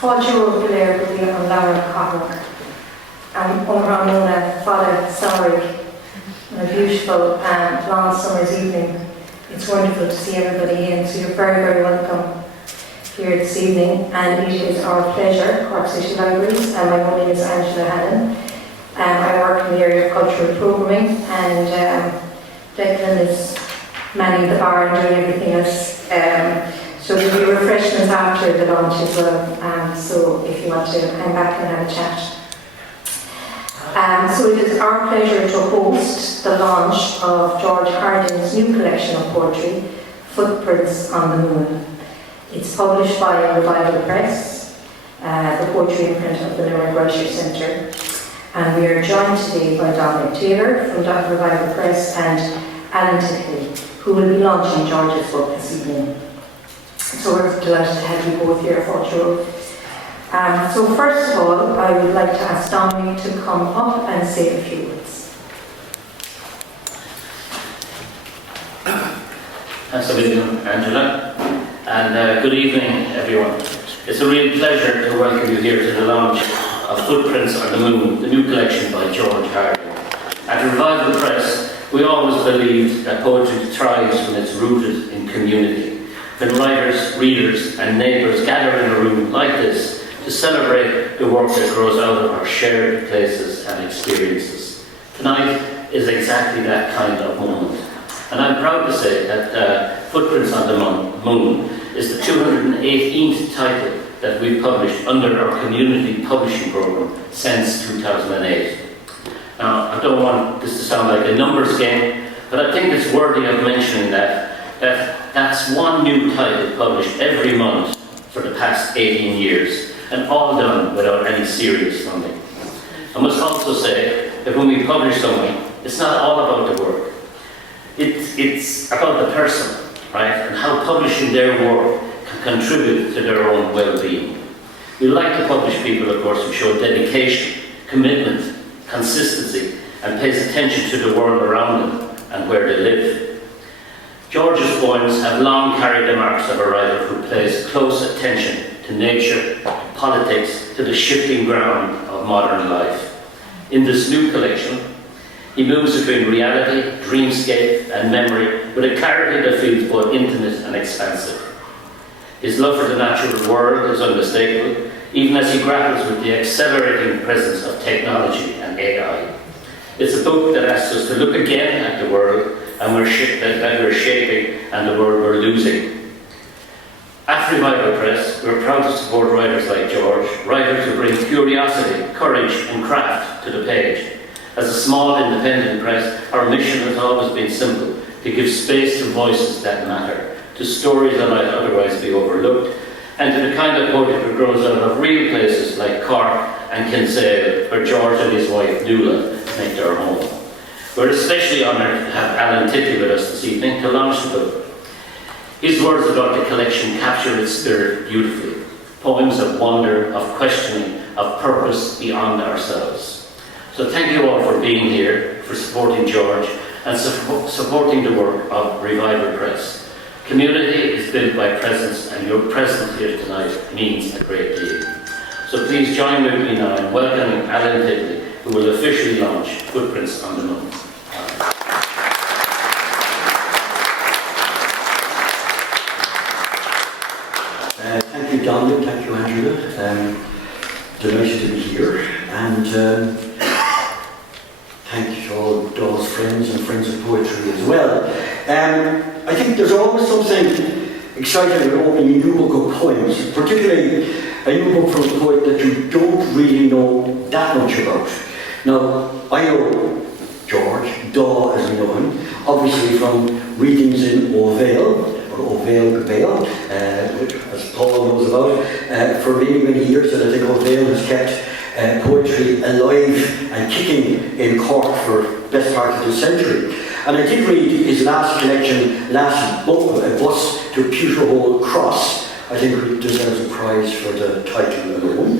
Fáilte Blair will be on Lara Cork, and Ramona Father Sorry, on a beautiful long summer's evening. It's wonderful to see everybody in, so you're very, very welcome here this evening. And it is our pleasure, Cork City Libraries, and my name is Angela Hannon. I work in the area of cultural programming, and Declan is manning the bar and doing everything else. So there'll be refreshments after the lunch as well, so if you want to come back and have a chat. So it is our pleasure to host the launch of George Hardin's new collection of poetry, Footprints on the Moon. It's published by Revival Press, the poetry imprint of the Limerick Writers Centre. And we are joined today by Dominic Taylor from Revival Press and Alan Titley, who will be launching George's book this evening. So we're delighted to have you both here, Fáilte. So first of all, I would like to ask Dominic to come up and say a few words. Thanks a million, Angela, and good evening, everyone. It's a real pleasure to welcome you here to the launch of Footprints on the Moon, the new collection by George Hardin. At Revival Press, we always believed that poetry thrives when it's rooted in community. When writers, readers and neighbours gather in a room like this to celebrate the work that grows out of our shared places and experiences. Tonight is exactly that kind of moment. And I'm proud to say that Footprints on the Moon is the 218th title that we've published under our community publishing programme since 2008. Now, I don't want this to sound like a numbers game, but I think it's worthy of mentioning that's one new title published every month for the past 18 years, and all done without any serious funding. I must also say that when we publish something, it's not all about the work. It's about the person, right? And how publishing their work can contribute to their own well-being. We like to publish people, of course, who show dedication, commitment, consistency, and pays attention to the world around them and where they live. George's poems have long carried the marks of a writer who pays close attention to nature, to politics, to the shifting ground of modern life. In this new collection, he moves between reality, dreamscape, and memory with a clarity that feels both intimate and expansive. His love for the natural world is unmistakable, even as he grapples with the accelerating presence of technology and AI. It's a book that asks us to look again at the world and that we're shaping and the world we're losing. At Revival Press, we're proud to support writers like George, writers who bring curiosity, courage and craft to the page. As a small independent press, our mission has always been simple: to give space to voices that matter, to stories that might otherwise be overlooked, and to the kind of poetry that grows out of real places like Cork and Kinsale, where George and his wife Nuala make their home. We're especially honoured to have Alan Titley with us this evening to launch the book. His words about the collection capture its spirit beautifully. Poems of wonder, of questioning, of purpose beyond ourselves. So thank you all for being here, for supporting George, and supporting the work of Revival Press. Community is built by presence, and your presence here tonight means a great deal. So please join with me now in welcoming Alan Titley, who will officially launch Footprints on the Moon. Thank you, Dominic. Thank you, Angela. Delighted to be here, and thank you to all those friends and friends of poetry as well. I think there's always something exciting about opening a new book of poems, particularly a new book from a poet that you don't really know that much about. Now, I know George, Daw as we know him, obviously from readings in Ovale, or Ovale Gabale, as Paul knows about, for many, many years, and I think Ovale has kept poetry alive and kicking in Cork for the best part of the century. And I did read his last collection, last book, A Bus to Pewterhole Cross. I think it deserves a prize for the title alone.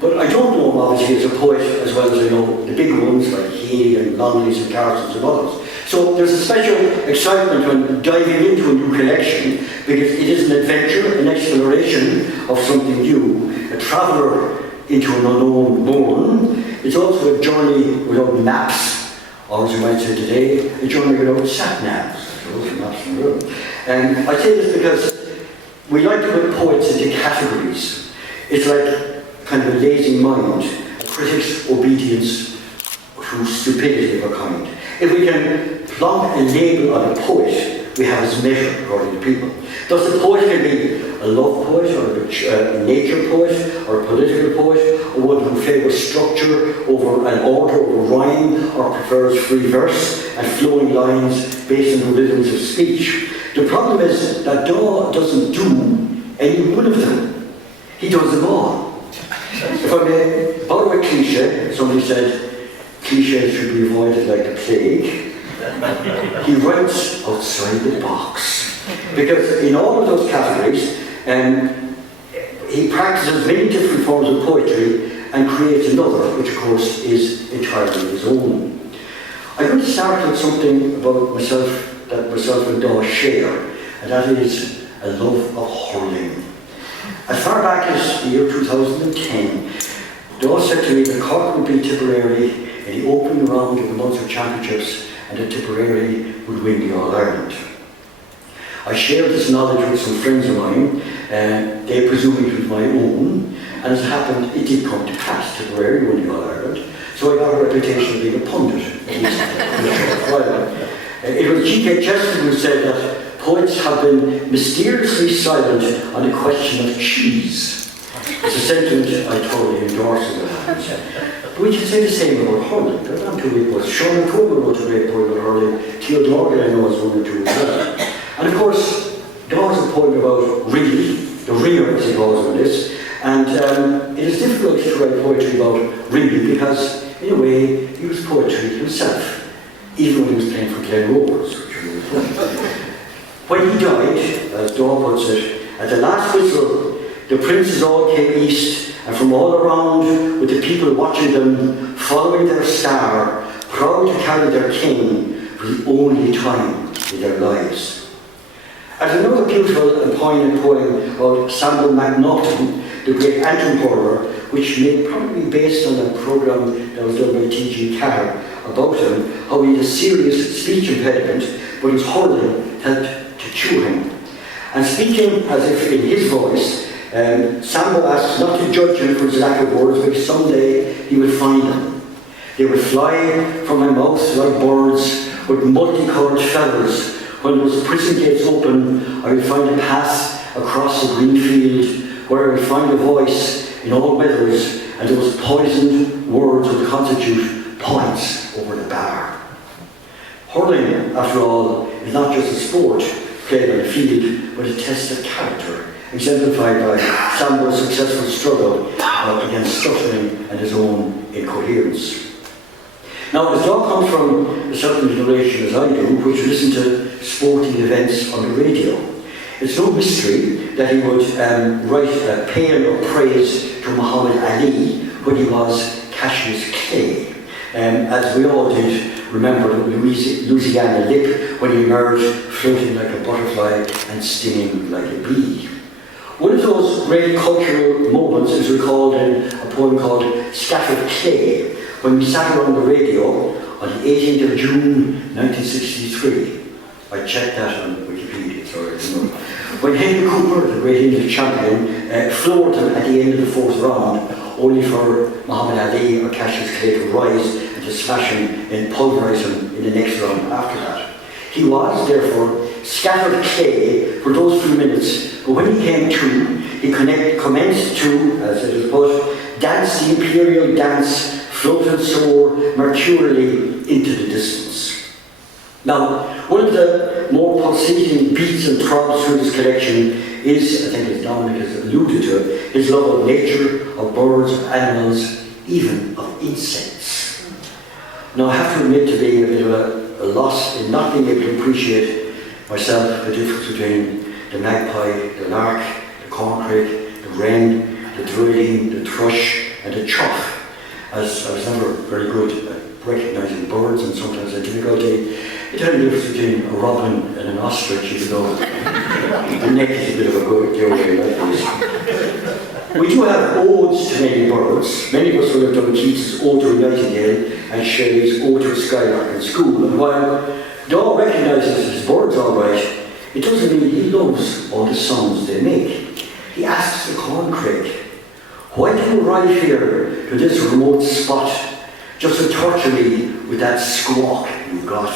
But I don't know him obviously as a poet as well as I know the big ones like Heaney and Longley's and Carson's and others. So there's a special excitement when diving into a new collection because it is an adventure, an exploration of something new, a traveller into an unknown bourne. It's also a journey without maps, or as you might say today, a journey without sat-navs. Maps in the room. I say this because we like to put poets into categories. It's like kind of a lazy mind, a critic's obedience to stupidity of a kind. If we can plonk a label on a poet, we have his measure according to people. Thus the poet can be a love poet, or a nature poet, or a political poet, or one who favours structure over an order, over rhyme, or prefers free verse and flowing lines based on the rhythms of speech. The problem is that Daw doesn't do any one of them. He does them all. If I may borrow a cliche, somebody said cliches should be avoided like the plague. He writes outside the box. Because in all of those categories, he practices many different forms of poetry and creates another, which of course is entirely his own. I'm going to start with something about myself that myself and Daw share, and that is a love of hurling. As far back as the year 2010, Daw said to me that Cork would be Tipperary in the opening round of the Munster Championships and that Tipperary would win the All-Ireland. I shared this knowledge with some friends of mine, they presumed it was my own, and as it happened, it did come to pass. Tipperary won the All-Ireland, so I got a reputation of being a pundit, at least for a short while. It was G.K. Chesterton who said that poets have been mysteriously silent on the question of cheese. It's a sentiment I totally endorse in the But we can say the same about hurling. There are not too many poets. Sean McCool wrote a great poem about hurling. Theo Dorgan, I know, is one or two as well. And of course, Daw's a poem about really, the ringer as he calls it this, and it is difficult to write poetry about really because, in a way, he was poetry himself, even when he was playing for Glen Rovers, which was really fun. When he died, as Daw puts it, at the last whistle, the princes all came east, and from all around, with the people watching them, following their star, proud to carry their king for the only time in their lives. As another beautiful and poignant poem about Samuel MacNaughton, the great anthem hurler, which may probably be based on a programme that was done by T.G. Carr about him, how he had a serious speech impediment, but his hurling helped to cure him. And speaking as if in his voice, Sambo asks not to judge him for his lack of words, but someday he would find them. They would fly from my mouth like birds with multicoloured feathers. When those prison gates open, I would find a path across the green field where I would find a voice in all weathers, and those poisoned words would constitute points over the bar. Hurling, after all, is not just a sport played on the field, but a test of character, exemplified by Sambo's successful struggle against stuttering and his own incoherence. Now, as Daw comes from a certain generation as I do, which listen to sporting events on the radio, it's no mystery that he would write a paean of praise to Muhammad Ali when he was Cassius Clay. As we all did remember the Louisiana Lip when he emerged floating like a butterfly and stinging like a bee. One of those great cultural moments is recalled in a poem called Scattered Clay, when we sat around the radio on the 18th of June 1963. I checked that on Wikipedia, sorry, I didn't know. When Henry Cooper, the great English champion, floored him at the end of the fourth round, only for Muhammad Ali or Cassius Clay to rise and to smash him and pulverise him in the next round after that. He was, therefore, scattered clay for those few minutes, but when he came to, he commenced to, as it is put, dance the imperial dance, floated soar mercurially into the distance. Now, one of the more pulsating beats and throbs through this collection is, I think as Dominic has alluded to, his love of nature, of birds, of animals, even of insects. Now, I have to admit to being a bit of a loss in not being able to appreciate myself the difference between the magpie, the lark, the corncrake, the wren, the droiling, the thrush, and the chough, as I was never very good at recognising birds, and sometimes I had difficulty. It had a difference between a robin and an ostrich, even though The neck is a bit of a good giveaway like this. We do have odes to many birds. Many of us will have done Keats's Ode to a Nightingale and Shelley's Ode to a Skylark in school. And while Daw recognises his birds all right, it doesn't mean he loves all the songs they make. He asks the corncrake, "Why do you arrive here to this remote spot just to torture me with that squawk you've got?"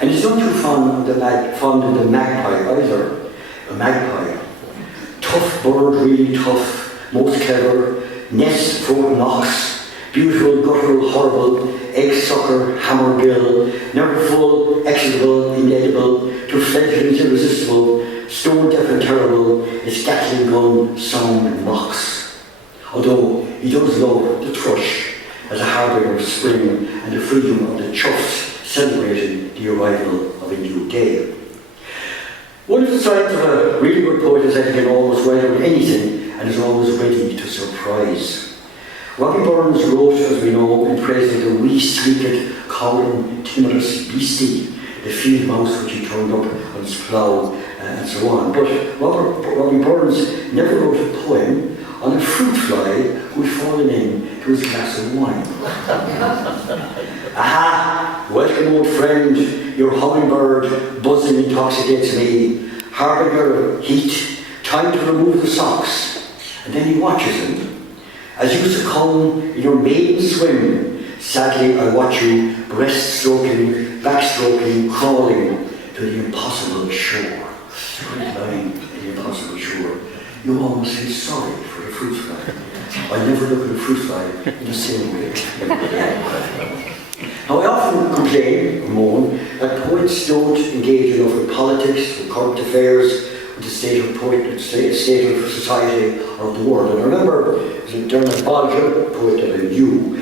And he's not too fond of the magpie either. A magpie. Tough bird, really tough, most clever, nest throat knocks, beautiful, guttural, horrible, egg sucker, hammer bill, never full, execrable, inedible, to fledglings irresistible, stone deaf and terrible, his Gatling gun song and mocks. Although he does love the thrush as a harbinger of spring and the freedom of the choughs celebrating the arrival of a new day. One of the signs of a really good poet is that he can always write out anything and is always ready to surprise. Robbie Burns wrote, as we know, in praise of the wee sleeked, cowling, timorous beastie, the field mouse which he turned up on his plough, and so on. But Robbie Burns never wrote a poem on a fruit fly who had fallen in to his glass of wine. Aha! Welcome, old friend, your hummingbird buzzing intoxicates me. Harbinger of heat, time to remove the socks. And then he watches him. As you succumb in your maiden swim, sadly I watch you breast-stroking, back-stroking, crawling to the impossible shore. Lying to the impossible shore. You almost feel sorry for the fruit fly. I never look at a fruit fly in the same way. Now, I often complain or moan that poets don't engage enough with politics, with current affairs, with the state of state of society or of the world. And I remember, it was Dermot Bolger, a poet that I knew,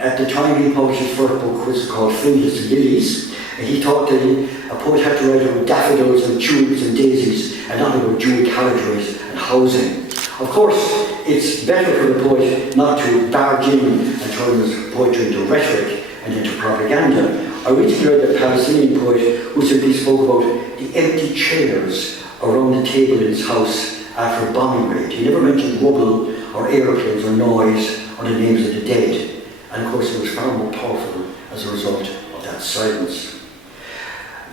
at the time he published his first book, which was called Fingers and Lilies, and he thought that a poet had to write about daffodils and tulips and daisies, and not about dual carriageways and housing. Of course, it's better for the poet not to barge in and turn his poetry into rhetoric and into propaganda. I recently read a Palestinian poet who simply spoke about the empty chairs around the table in his house after a bombing raid. He never mentioned rubble or aeroplanes or noise or the names of the dead. And of course it was far more powerful as a result of that silence.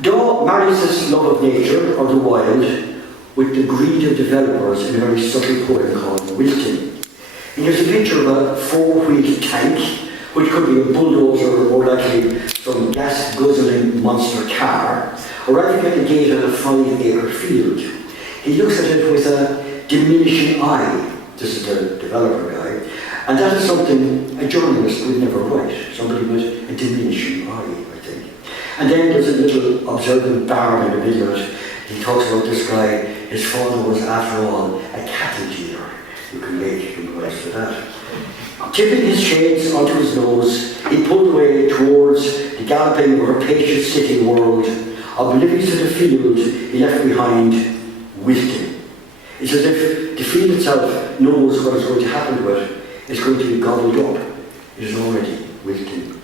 Daw marries this love of nature or the wild with the greed of developers in a very subtle poem called Wilting. And here's a picture of a four-wheeled tank, which could be a bulldozer or likely some gas-guzzling monster car, arriving at the gate of a 5-acre field. He looks at it with a diminishing eye. This is the developer guy. And that is something a journalist would never write. Somebody with a diminishing eye, I think. And then there's a little observant barb in the middle of it. He talks about this guy. His father was, after all, a cattle dealer. You can make him wise for that. Tipping his shades onto his nose, he pulled away towards the galloping, rapacious city world. Oblivious to the field he left behind, wilting. It's as if the field itself knows what is going to happen to it. It's going to be gobbled up. It is already wilting.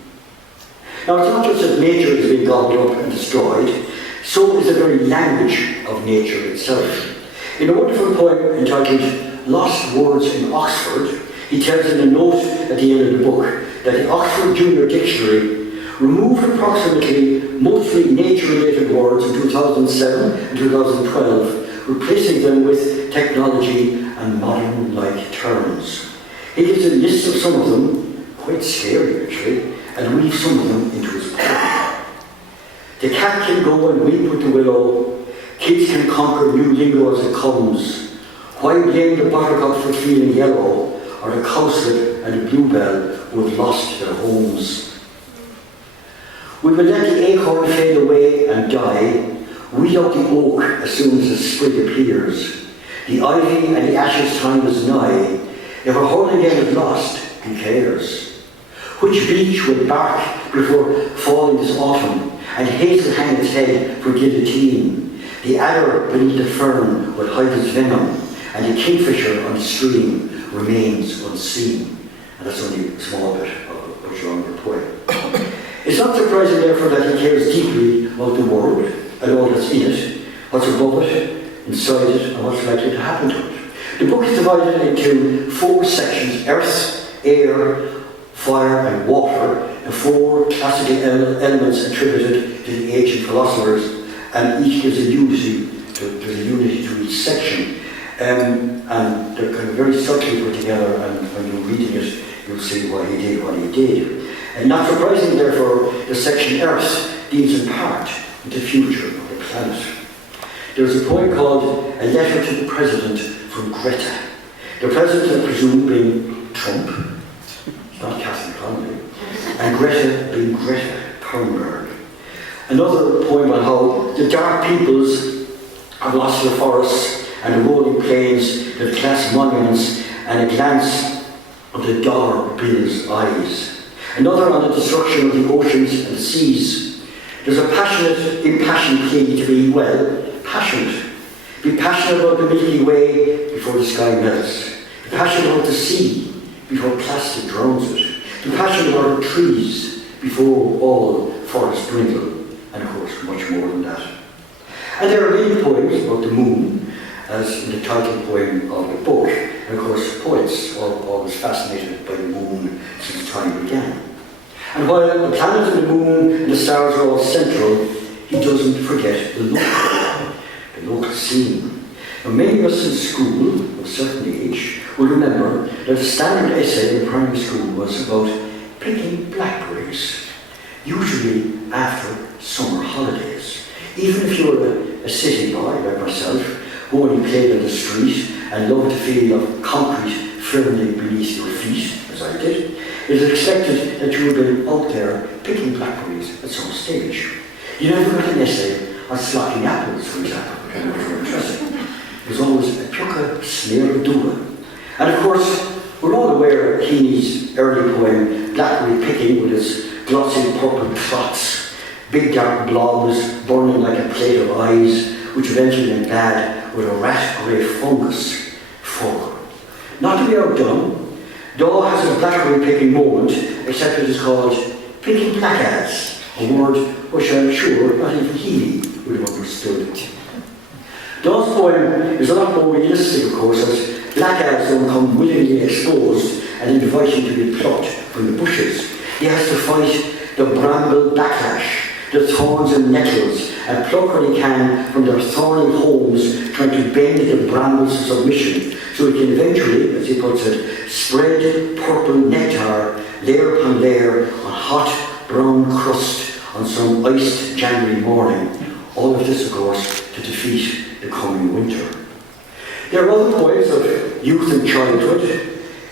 Now, it's not just that nature is being gobbled up and destroyed, so is the very language of nature itself. In a wonderful poem entitled Lost Words in Oxford, he tells in a note at the end of the book that the Oxford Junior Dictionary removed approximately mostly nature-related words in 2007 and 2012, replacing them with technology and modern-like terms. He gives a list of some of them, quite scary actually, and weaves some of them into his poem. The cat can go and weep with the willow, kids can conquer new lingo as it comes. Why blame the buttercup for feeling yellow, or a cowslip and a bluebell who have lost their homes? We will let the acorn fade away and die, weed out the oak as soon as the spring appears. The ivy and the ashes time is nigh, if a whole again is lost, who cares? Which beech will bark before falling this autumn, and hazel hang its head for guillotine? The adder beneath the fern will hide its venom, and the kingfisher on the stream remains unseen. And that's only a small bit of a longer poem. It's not surprising, therefore, that he cares deeply about the world and all that's in it, what's above it, inside it, and what's likely to happen to it. The book is divided into 4 sections: earth, air, fire and water, and 4 classical elements attributed to the ancient philosophers, and each gives a unity. There's a unity to each section, and they're kind of very subtly put together, and when you're reading it, you'll see why he did what he did. And not surprisingly, therefore, the section Earth deals in part with the future of the planet. There's a poem called A Letter to the President from Greta. The President, I presume, being Trump, not Catherine Connolly, and Greta being Greta Thunberg. Another poem on how the dark peoples have lost their forests and the rolling plains, the class monuments, and a glance of the dollar bill's eyes. Another on the destruction of the oceans and the seas. There's a passionate, impassioned plea to be, well, passionate. Be passionate about the Milky Way before the sky melts. Be passionate about the sea before plastic drowns it. Be passionate about our trees before all forests dwindle. And of course, much more than that. And there are many poems about the moon, as in the title poem of the book. And of course, poets are always fascinated by the moon since time began. And while the planet and the moon and the stars are all central, he doesn't forget the local scene. Now, many of us in school, of a certain age, will remember that the standard essay in primary school was about picking blackberries, usually after summer holidays. Even if you were a city boy like myself, who only played in the street and loved the feel of concrete firmly beneath your feet, as I did, it is expected that you would have been out there picking blackberries at some stage. You never got an essay on slocking apples, for example, which was interesting. It was always a pucka snare dua. And of course, we're all aware of Heaney's early poem, Blackberry Picking, with its glossy purple clots, big dark blobs burning like a plate of eyes, which eventually went bad with a rat-grey fungus fur. Not to be outdone, Daw has a blackberry picking moment, except it is called picking placards, a word which I'm sure not even Heaney would have understood. Daw's poem is a lot more realistic, of course, as blackguards don't come willingly exposed and inviting to be plucked from the bushes. He has to fight the bramble backlash, the thorns and nettles, and pluck what he can from their thorny homes, trying to bend the brambles to submission, so he can eventually, as he puts it, spread purple nectar layer upon layer on hot brown crust on some iced January morning. All of this, of course, to defeat the coming winter. There are other poems of youth and childhood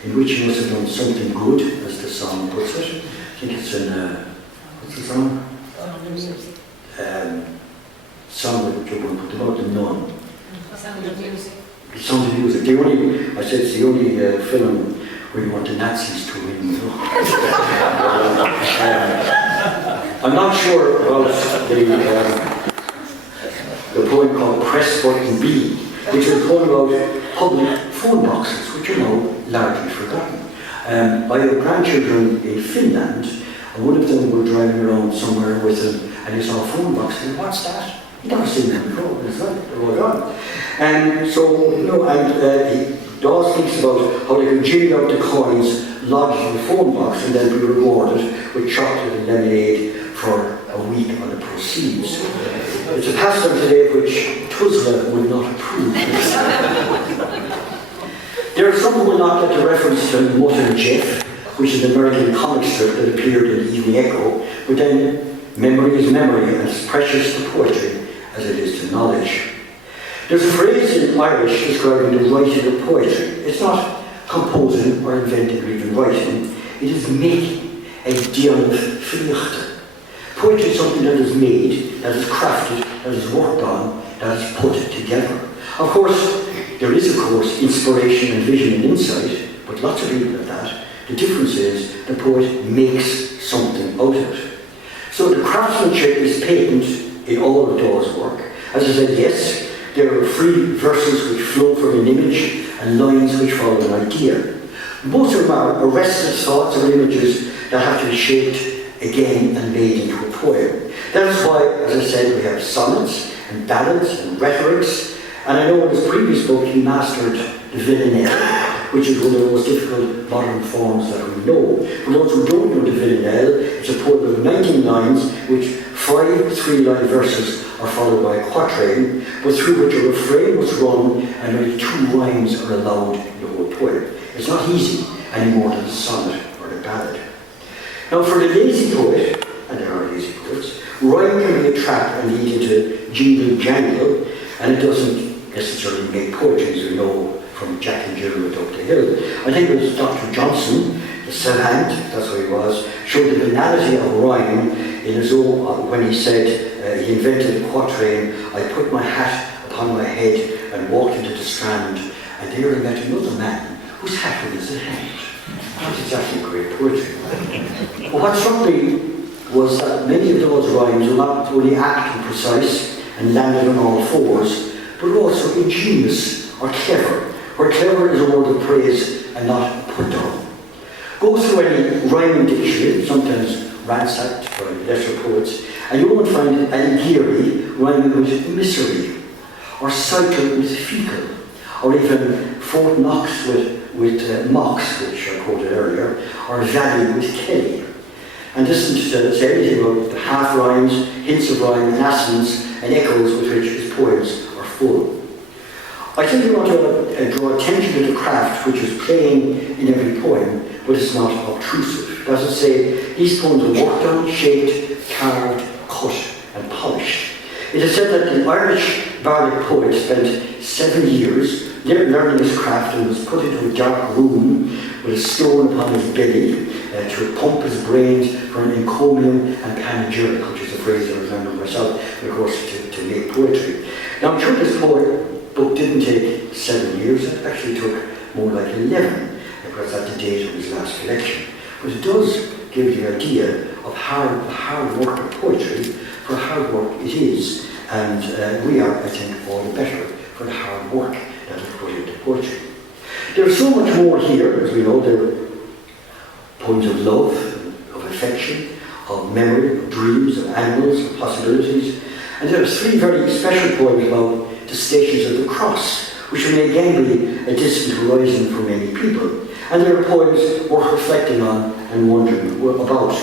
in which he must have done something good, as the song puts it. I think it's in, what's the song? Song about the nun. Sound of Music. The Sound of Music. The only, I said it's the only film where you want the Nazis to win. I'm not sure about the poem called Press Button B, which is a poem about public phone boxes, which are now largely forgotten. I have grandchildren in Finland, and one of them were driving around somewhere with them, and he saw a phone box, and what's that? He'd never seen that before, it's like, they're all gone. And so, Dawes thinks about how they can jiggle out the coins lodged in the phone box and then be rewarded with chocolate and lemonade for a week on the proceeds. It's a pastime today of which Tuzla would not approve. There are some who will not get the reference to Mutt and Jeff, which is an American comic strip that appeared in the Evening Echo, but then memory is memory and it's precious to poetry as it is to knowledge. There's a phrase in Irish describing the writing of poetry. It's not composing or inventing or even writing, it is making a dialog flichte. Poetry is something that is made, that is crafted, that is worked on, that is put together. Of course, there is, of course, inspiration and vision and insight, but lots of people have that. The difference is the poet makes something out of it. So the craftsmanship is patent in all of Dawes' work. As I said, yes, there are free verses which flow from an image and lines which follow an idea. Most of them are arrested thoughts or images that have to be shaped again and made into a poem. That is why, as I said, we have sonnets and ballads and rhetorics. And I know in his previous book he mastered the villanelle, which is one of the most difficult modern forms that we know. For those who don't know the villanelle, it's a poem of 19 lines, which 5 3-line verses are followed by a quatrain, but through which a refrain must run and only 2 rhymes are allowed in the whole poem. It's not easy any more than a sonnet or a ballad. Now for the lazy poet, and there are lazy poets, rhyme can be a trap and lead into jingle jangle, and it doesn't necessarily make poetry, as we know from Jack and Jill went up the hill. I think it was Dr. Johnson, the savant, that's what he was, showed the banality of rhyme in his own, when he said he invented a quatrain, I put my hat upon my head and walked into the Strand, and there I met another man whose hat was in his hand. That's exactly great poetry. But what struck me was that many of those rhymes were not only apt and precise and landed on all fours, but also ingenious or clever, where clever is a word of praise and not put down. Go through any rhyming dictionary, sometimes ransacked by lesser poets, and you won't find alighieri rhyming with misery, or cycle with fecal, or even Fort Knox with Mox, which I quoted earlier, or Valley with Kelly. And this isn't to say anything about the half rhymes, hints of rhyme, and assonance, and echoes with which his poems are full. I simply want to draw attention to the craft which is plain in every poem, but it's not obtrusive. Does it say these poems are worked on, shaped, carved, cut, and polished? It is said that the Irish bardic poet spent 7 years learning his craft and was put into a dark room with a stone upon his belly to pump his brains for an encomium and panegyric, which is a phrase I remember myself, of course, to make poetry. Now, I'm sure this book didn't take 7 years, it actually took more like 11, because that's the date of his last collection. But it does give the idea of hard work of poetry, for hard work it is, and we are, I think, all the better for the hard work that is put into poetry. There's so much more here, as we know. There are poems of love, of affection, of memory, of dreams, of animals, of possibilities. And there are 3 very special poems about the Stations of the Cross, which may again be a distant horizon for many people. And there are poems worth reflecting on and wondering about.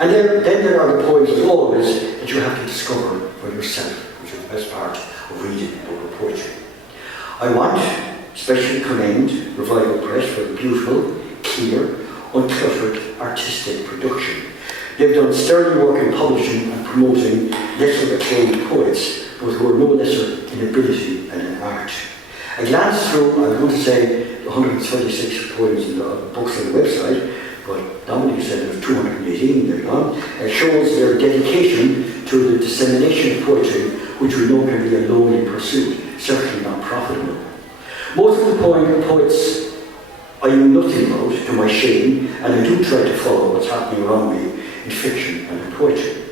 And then there are the poems, as always, that you have to discover for yourself, which is the best part of reading a book of poetry. I want especially commend Revival Press for a beautiful, clear, uncluttered artistic production. They've done sterling work in publishing and promoting lesser acclaimed poets, but who are no lesser in ability and in art. A glance through, I want to say, the 136 poems in the books on the website, but Dominic said there's 218 there on, shows their dedication to the dissemination of poetry, which we know can be a lonely pursuit, certainly not profitable. Most of the poets I know nothing about, to my shame, and I do try to follow what's happening around me in fiction and in poetry.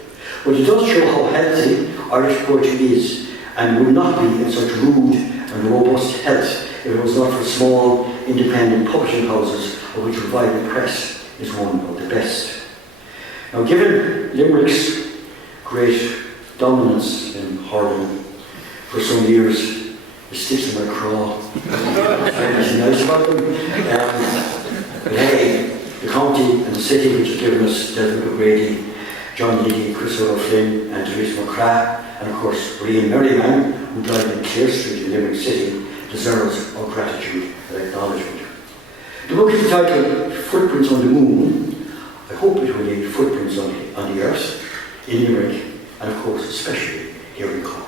But it does show how healthy Irish poetry is, and would not be in such rude and robust health if it was not for small, independent publishing houses, of which Revival Press is one of the best. Now, given Limerick's great dominance in hurling for some years, the sticks in my craw, very nice about them. But hey, the county and the city which has given us Desmond O'Grady, John Leakey, Chris O'Flynn, and Teresa McCrath, and of course Brian Merriman, who died in Clare Street in Limerick City, deserves our gratitude and acknowledgement. The book is entitled Footprints on the Moon. I hope it will leave footprints on the earth, in Limerick, and of course especially here in Cork.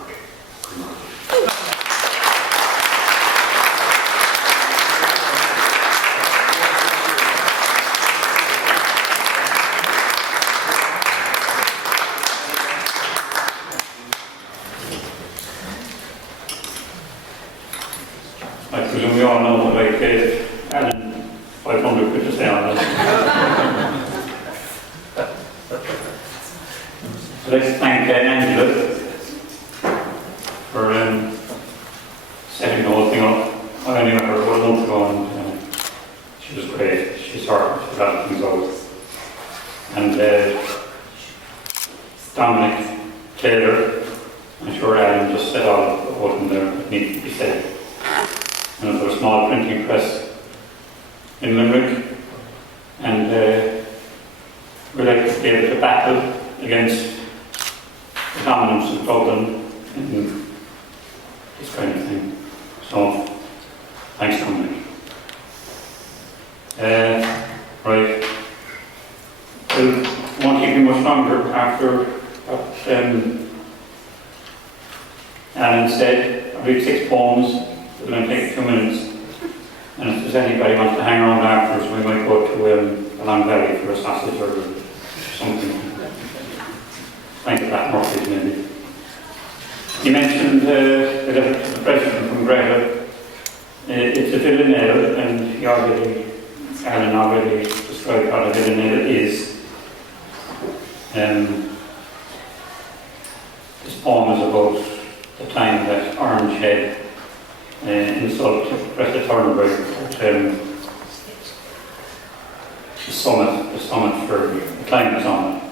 I presume we all know that I paid Alan 500 quid to stay on that. So let's thank Angela for setting the whole thing up. I only met her about a month ago and she was great. She sorted a lot of things out. and Dominic Taylor. I'm sure Alan just said all of what in there that needed to be said. And there's a small printing press in Limerick, and we're like to be able to battle against the dominance of Dublin in this kind of thing. So, thanks, Dominic. Right. I won't keep you much longer after what Alan said. I'll read 6 poems. It's going to take 2 minutes. And if there's anybody who wants to hang around afterwards, we might go to a Long Valley for a sausage or something. Thank you, Pat Murphy, maybe. He mentioned the letter to the President from Greta. It's a villanelle, and Alan already described what a villanelle is. This poem is about the time that Orange had insulted Greta Thunberg at the summit for the climate summit.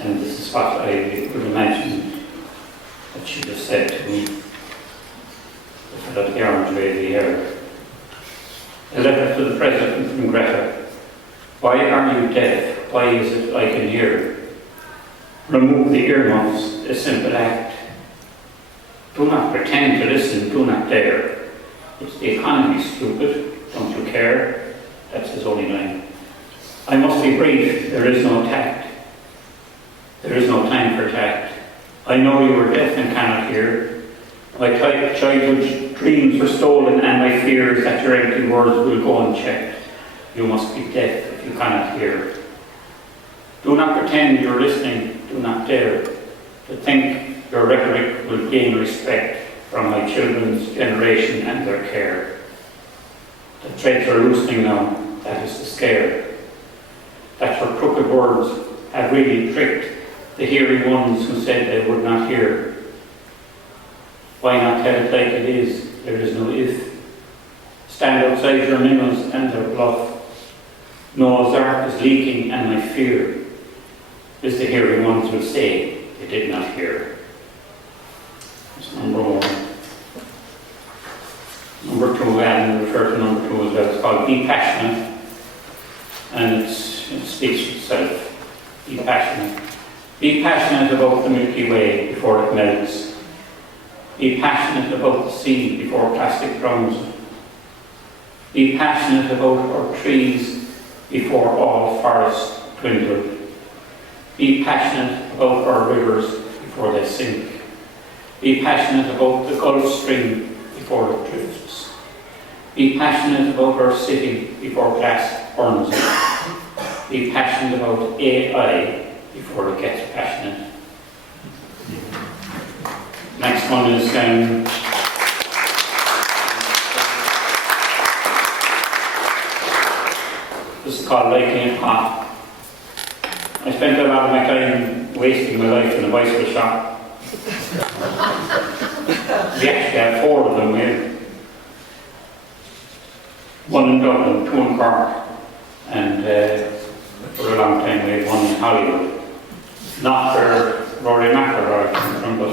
And this is what I would imagine that she just said to me, that the Orange way the air. A letter to the President from Greta. Why are you deaf? Why is it I can hear? Remove the earmuffs, a simple act. Do not pretend to listen, do not dare. It's the economy, stupid, don't you care? That's his only line. I must be brief, there is no tact. There is no time for tact. I know you are deaf and cannot hear. My childhood dreams were stolen, and my fears that your empty words will go unchecked. You must be deaf if you cannot hear. Do not pretend you're listening, do not dare to think your rhetoric will gain respect from my children's generation and their care. The threads are loosening now, that is the scare. That your crooked words have really tricked the hearing ones who said they would not hear. Why not tell it like it is? There is no if. Stand outside your minnows and their bluff. Noah's Ark is leaking, and my fear is the hearing ones will say they did not hear. That's number 1. Number 2, and refer to number 2 as well. It's called Be Passionate, and it speaks for itself. Be passionate. Be passionate about the Milky Way before it melts. Be passionate about the sea before plastic drowns it. Be passionate about our trees before all forests dwindle. Be passionate about our rivers before they sink. Be passionate about the Gulf Stream before it drifts. Be passionate about our city before gas burns it. Be passionate about AI before it gets passionate. Next one is this is called Liking It Hot. I spent a lot of my time wasting my life in a bicycle shop. We actually had 4 of them. We had 1 in Dublin, 2 in Cork, and for a long time we had 1 in Hollywood. Not where Rory McIlroy came from, but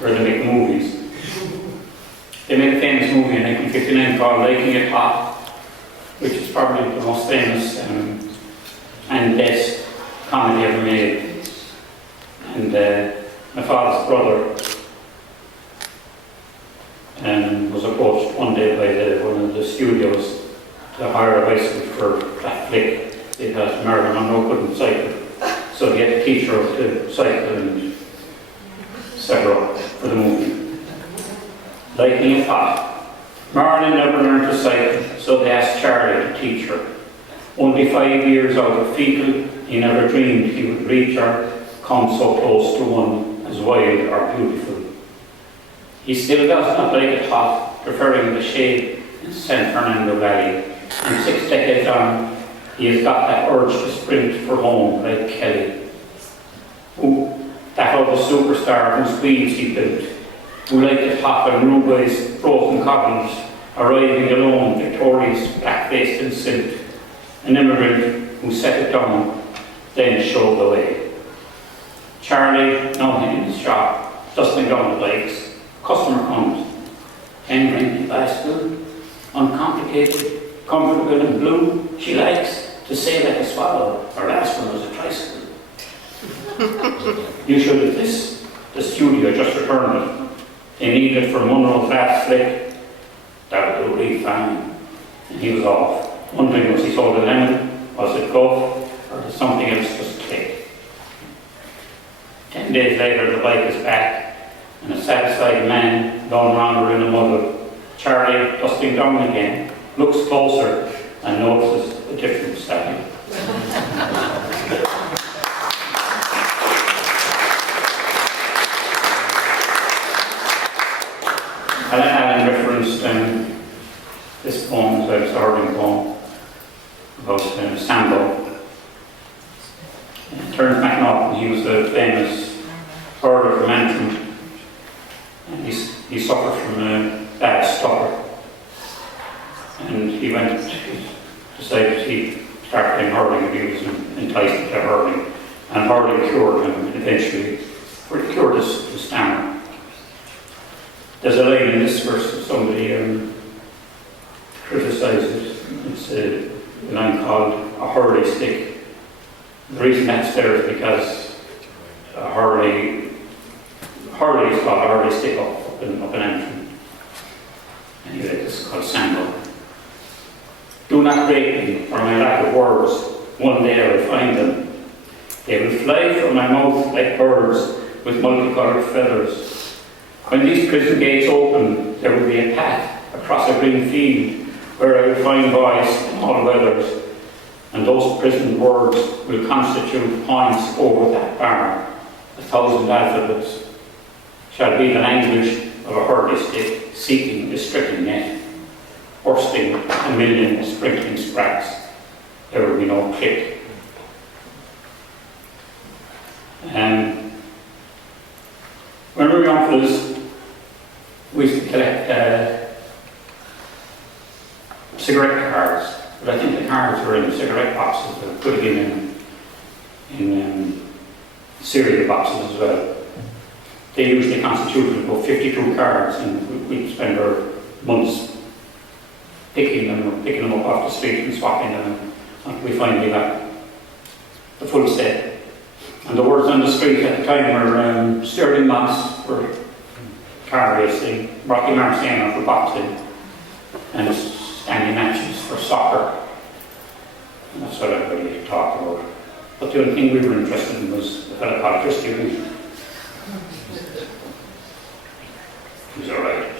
where they make movies. They made a famous movie in 1959 called Liking It Hot, which is probably the most famous and best comedy ever made. And my father's brother was approached one day by one of the studios to hire a bicycle for that flick because Marilyn Monroe couldn't cycle. So he had to teach her to cycle and set her up for the movie. Liking It Hot. Marilyn never learned to cycle, so they asked Charlie to teach her. Only 5 years out of fetal, he never dreamed he would reach her, come so close to one as wild or beautiful. He still does not like it hot, preferring the shade in San Fernando Valley. And 6 decades on, he has got that urge to sprint for home like Kelly. That other superstar whose wheels he built, who liked it hot on Uruguay's broken cobbles, arriving alone, victorious, black-faced and silk. An immigrant who set it down, then showed the way. Charlie, now in his shop, dusting down the bikes. Customer comes. 10 green bicycle, uncomplicated, comfortable and blue. She likes to say like a swallow. Her last one was a tricycle. Usually this, the studio just returned it. They needed it for Munro flat flick. That would do really fine. And he was off. Wondering was he sold a lemon, was it guff, or did something else just click? 10 days later the bike is back, and a satisfied man going round in a muddle. Charlie, dusting down again, looks closer and notices a different style. Alan referenced this poem, the absorbing poem, about Sambo. Terence MacNaughton, he was a famous birder from Antrim, and he suffered from a bad stutter. And he decided he'd start playing hurling, and he was enticed to play hurling. And hurling cured him eventually, or it cured his stammer. There's a line in this verse that somebody criticised it. It's a line called a hurley stick. The reason that's there is because a hurley is called a hurley stick up in Antrim. Anyway, this is called Sambo. Do not break me for my lack of words. One day I will find them. They will fly from my mouth like birds with multicolored feathers. When these prison gates open, there will be a path across a green field where I will find boys in all weathers, and those prison words will constitute points over that bar. 1,000 alphabets shall be the language of a hurley stick, seeking the stricken net, bursting a million sprinkling sprats. There will be no click. When we were young fellas, we used to collect cigarette cards, but I think the cards were in cigarette boxes. They could have been in cereal boxes as well. They usually constituted about 52 cards, and we'd spend our months picking them up off the street and swapping them until we finally got the full set. And the words on the street at the time were Sterling Moss for car racing, Rocky Marciano for boxing, and Stanley Matches for soccer. And that's what everybody talked about. But the only thing we were interested in was the fellow called Christy Reed. He was alright.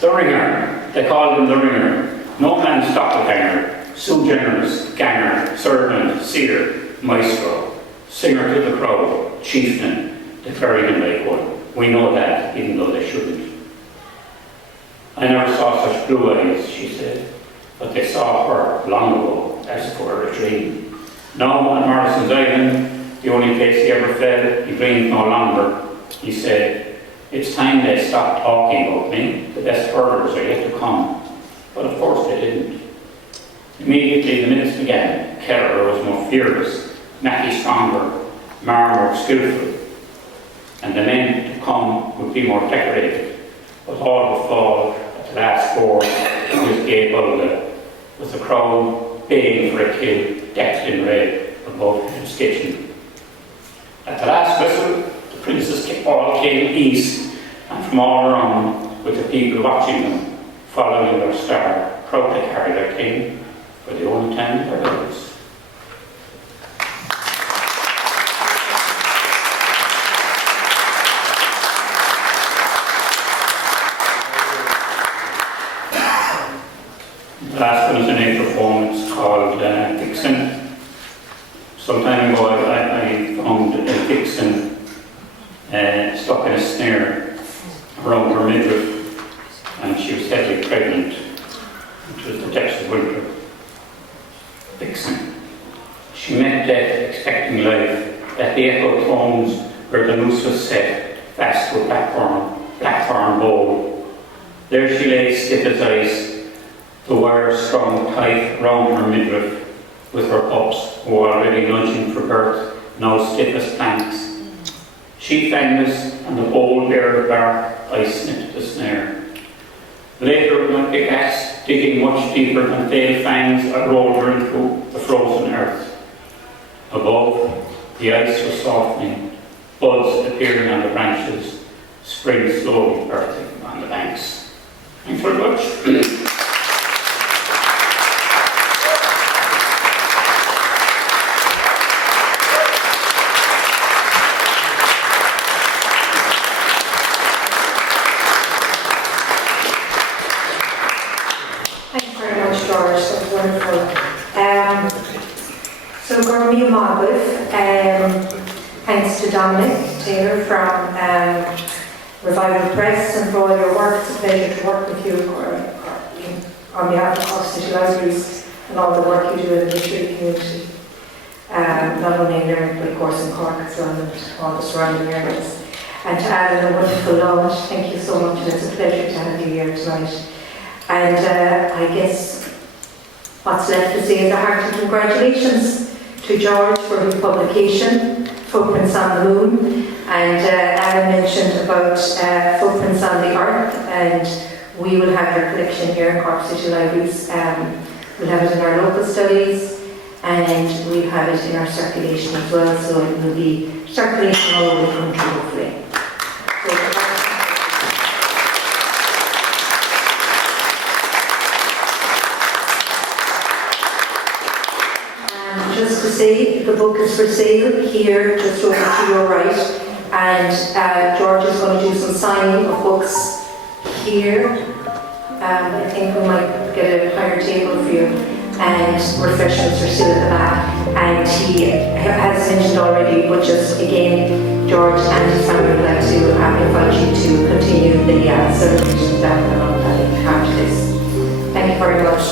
The Ringer. They called him the Ringer. No man stopped the ganger. So generous, ganger, servant, seer, maestro, singer to the crowd, chieftain, declaring him like one. We know that, even though they shouldn't. I never saw such blue eyes, she said, but they saw her long ago, as if it were a dream. Now on Morrison's Island, the only place he ever fell, he dreamed no longer. He said, it's time they stopped talking about me. The best hurlers are yet to come. But of course they didn't. Immediately the minutes began. Keller was more fearless, Mackie stronger, Mar more skillful, and the men to come would be more decorated. But all would fall at the last four with gay Bulga, with the crowd baying for a kill, decked in red above his kitchen. At the last whistle, the princes all came east, and from all around, with the people watching them, following their star, proud to carry their king for the only time in their lives. The last one is an April poem. It's called Vixen. Some time ago I found a vixen stuck in a snare around her midriff, and she was heavily pregnant. It was the depths of winter. Vixen. She met death, expecting life, at the echo tones where the noose was set, fast to a blackthorn bowl. There she lay, stiff as ice, the wire strung tight round her midriff, with her pups, who were already nudging for birth, now stiff as planks. She fangless, and the bold air of bark, I snipped the snare. Later, with my pickaxe, digging much deeper than failed fangs, I rolled her into the frozen earth. Above, the ice was softening, buds appearing on the branches, spring slowly birthing on the banks. Thanks very much. Thanks very much, George. That's wonderful. So, Gormia Magwith, thanks to Dominic Taylor from Revival Press and for all your work. It's a pleasure to work with you on behalf of Cork City Libraries and all the work you do in the literary community. Not only in Limerick, but of course in Cork as well and all the surrounding areas. And to add in a wonderful launch, thank you so much. It's a pleasure to have you here tonight. And I guess what's left to say is a hearty congratulations to George for his publication, Footprints on the Moon. And Alan mentioned about Footprints on the Earth, and we will have your collection here in Cork City Libraries. We'll have it in our local studies, and we'll have it in our circulation as well, so it will be circulating all over the country, hopefully. Just to say, the book is for sale here, just over to your right, and George is going to do some signing of books here. I think we might get a higher table for you, and refreshments are still at the back. And he has mentioned already, but just again, George and his family would like to invite you to continue the celebration down after this. Thank you very much.